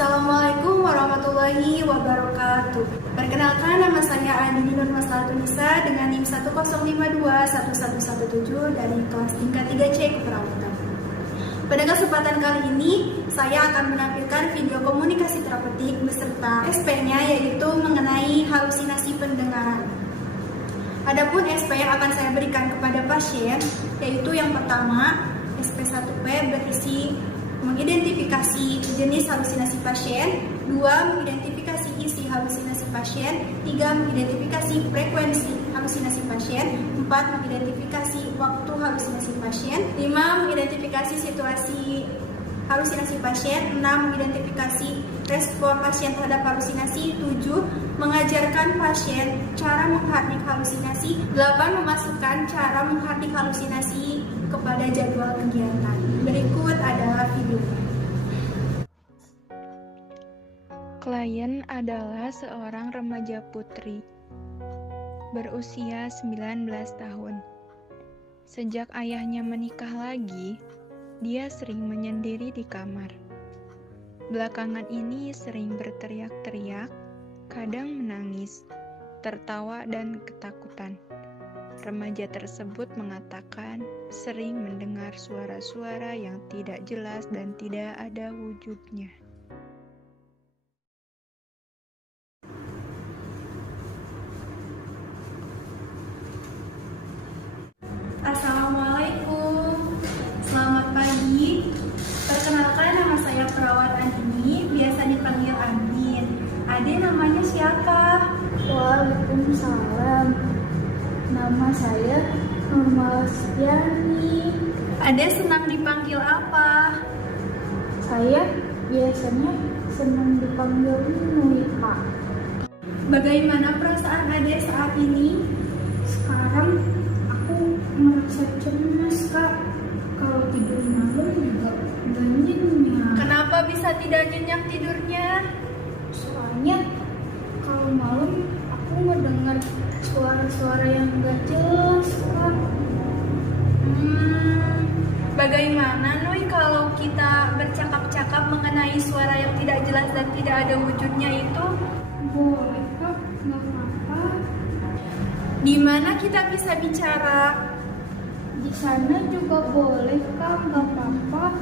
Assalamualaikum warahmatullahi wabarakatuh. Perkenalkan, nama saya Andini Nur Maslahatunisa dengan NIM 105211117 dari kelas tingkat 3C Keperawatan. Pada kesempatan kali ini, saya akan menampilkan video komunikasi terapeutik beserta SP-nya, yaitu mengenai halusinasi pendengaran. Adapun SP yang akan saya berikan kepada pasien, yaitu yang pertama, SP1P berisi mengidentifikasi jenis halusinasi pasien, 2. Mengidentifikasi isi halusinasi pasien, 3. Mengidentifikasi frekuensi halusinasi pasien, 4. Mengidentifikasi waktu halusinasi pasien, 5. Mengidentifikasi situasi halusinasi pasien, 6. Mengidentifikasi respon pasien terhadap halusinasi, 7. Mengajarkan pasien cara menghardik halusinasi, 8. Memasukkan cara menghardik halusinasi kepada jadwal kegiatan. Berikut adalah videonya. Klien adalah seorang remaja putri, berusia 19 tahun. Sejak ayahnya menikah lagi, dia sering menyendiri di kamar. Belakangan ini sering berteriak-teriak, kadang menangis, tertawa, dan ketakutan. Remaja tersebut mengatakan sering mendengar suara-suara yang tidak jelas dan tidak ada wujudnya. Assalamualaikum, selamat pagi. Perkenalkan, nama saya perawat Andini, biasa dipanggil Andin. Ade, namanya siapa? Waalaikumsalam. Nama saya Nurmastiani. Ade senang dipanggil apa? Saya biasanya senang dipanggil Nui, Kak. Bagaimana perasaan Ade saat ini? Sekarang aku merasa cemas, Kak. Kalau tidur malam juga nggak nyenyak. Kenapa bisa tidak nyenyak tidurnya? Soalnya kalau malam aku mendengar suara-suara yang nggak jelas, Kak. Bagaimana, Nui, kalau kita bercakap-cakap mengenai suara yang tidak jelas dan tidak ada wujudnya itu? Boleh, Kak, nggak apa-apa. Di mana kita bisa bicara? Di sana juga boleh, Kak, nggak apa-apa.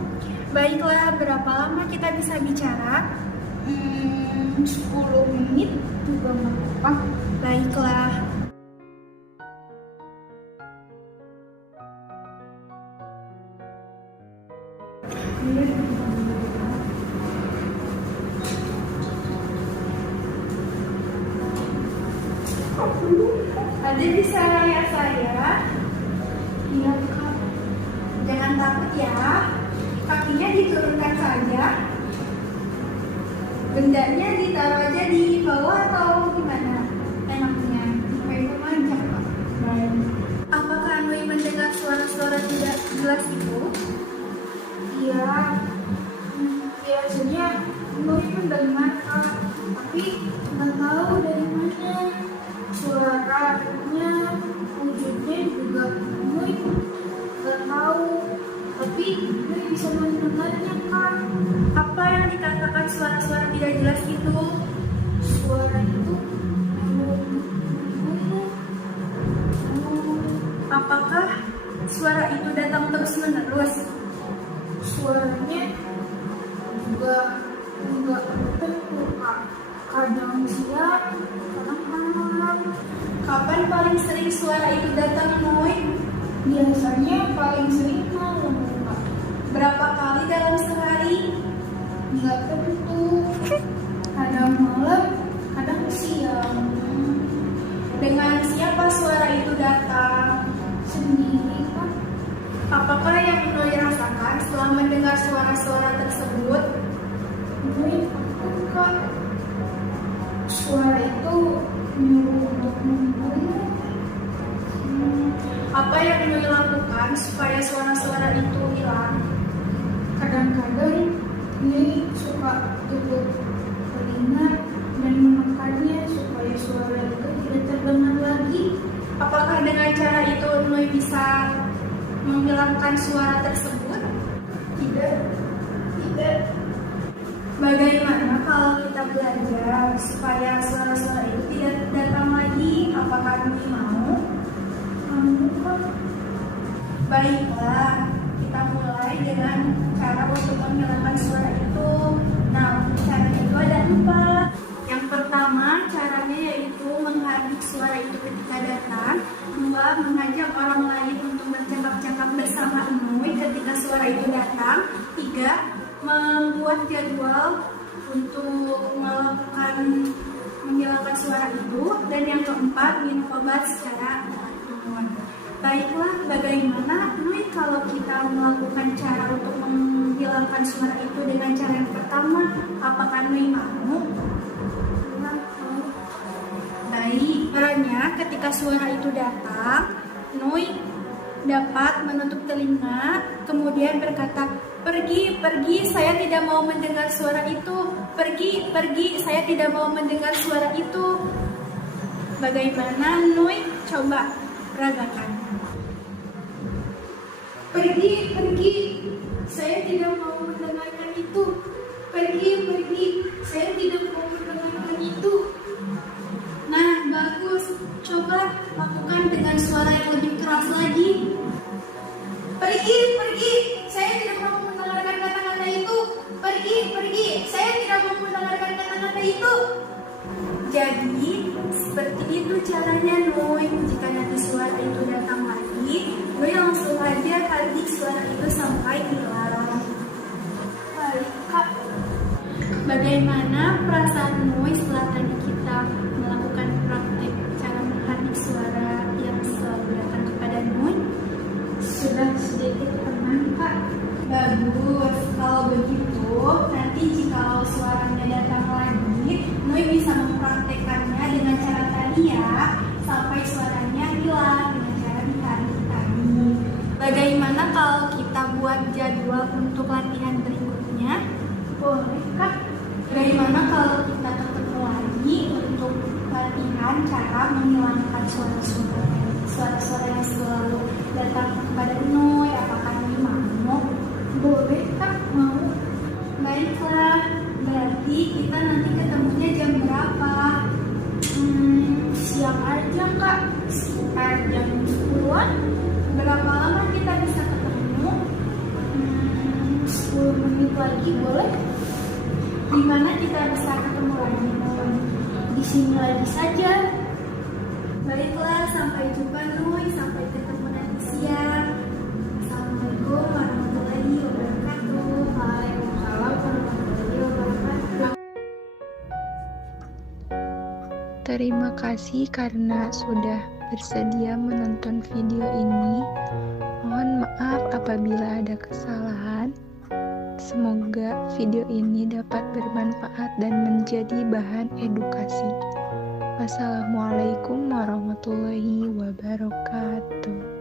Baiklah, berapa lama kita bisa bicara? 10 menit juga nggak apa-apa. Baiklah. Ade bisa lihat saya? Iya, Kak. Jangan takut ya. Kakinya diturunkan saja. Bendanya ditaruh aja di bawah atau gimana? Enaknya dipegang aja, Kak. Baik. Apakah Nui mendengar suara-suara tidak jelas itu? Iya. Biasanya Nui mendengar, Kak, tapi nggak tahu dari mana. Suaranya, wujudnya juga Nui nggak tahu. Tapi Nui bisa mendengarnya, Kak. Apa yang dikatakan suara-suara tidak jelas itu? Suara itu Apakah suara itu datang terus-menerus? suaranya juga nggak tentu, Kak. Kadang siang, kadang malam. Kapan paling sering suara itu datang, Nui? Biasanya paling sering malam, Kak. Berapa kali dalam sehari? Nggak tentu. Kadang malam, kadang siang. Dengan siapa suara itu datang? Sendiri, Kak. Apakah yang Nui rasakan setelah mendengar suara-suara tersebut? Nui takut, Kak. Suara itu nyuruh untuk membunuh. Apa yang Nui lakukan supaya suara-suara itu hilang? Kadang-kadang Nui suka tutup telinga dan menekannya supaya suara itu tidak terdengar lagi. Apakah dengan cara itu Nui bisa menghilangkan suara tersebut? Tidak. Bagaimana kalau kita belajar supaya suara-suara itu tidak datang lagi? Apakah Nui mau? Baiklah, kita mulai dengan cara untuk menghilangkan suara itu. Nah, caranya itu ada 4. Yang pertama, caranya yaitu menghardik suara itu ketika datang. 2. Mengajak orang lain untuk bercakap-cakap bersama Nui ketika suara itu datang. 3. Membuat jadwal untuk melakukan menghilangkan suara itu. Dan yang keempat, minum obat secara teratur. Baiklah, bagaimana Nui kalau kita melakukan cara untuk menghilangkan suara itu dengan cara yang pertama? Apakah Nui mau? Baik, caranya ketika suara itu datang, Nui dapat menutup telinga, kemudian berkata, pergi, pergi, saya tidak mau mendengar suara itu. Pergi, pergi, saya tidak mau mendengar suara itu. Bagaimana Nui? Coba peragakan. Pergi, pergi, saya tidak mau mendengarkan itu. Pergi, pergi, saya tidak mau mendengarkan itu. Nah, bagus. Coba lakukan dengan suara yang lebih keras lagi. Pergi, pergi, saya tidak mau mendengarkan kata-kata itu. Pergi, pergi, saya tidak mau mendengarkan kata-kata itu. Jadi, seperti itu caranya Nui. Jika nanti suara itu datang lagi, Nui langsung aja hardik suara itu sampai hilang. Baik, Kak. Bagaimana perasaan Nui setelah tadi kita melakukan praktek cara menghardik suara yang selalu datang kepada Nui? Sudah sedikit tenang, Kak. Bagus, kalau begitu nanti jika suaranya datang lagi, Nui bisa mempraktekannya dengan cara tadi ya, sampai suaranya hilang dengan cara ditarik tadi. Bagaimana kalau kita buat jadwal untuk latihan berikutnya? Boleh, Kak. Bagaimana kalau kita ketemu lagi untuk latihan cara menghilangkan suara-suara yang selalu datang kepada Nui? Apakah Nui mau? Boleh, Kak. Mau. Baiklah, berarti kita nanti ketemunya jam berapa? Siang aja, Kak. Sekitar jam 10-an. Berapa lama kita bisa ketemu? 10 menit lagi boleh? Di mana kita bisa ketemu lagi? Di sini lagi saja. Baiklah, sampai jumpa Nui, sampai ketemu nanti siang. Assalamualaikum warahmatullahi wabarakatuh. Waalaikumsalam warahmatullahi wabarakatuh. Terima kasih karena sudah bersedia menonton video ini. Mohon maaf apabila ada kesalahan. Semoga video ini dapat bermanfaat dan menjadi bahan edukasi. Wassalamualaikum warahmatullahi wabarakatuh.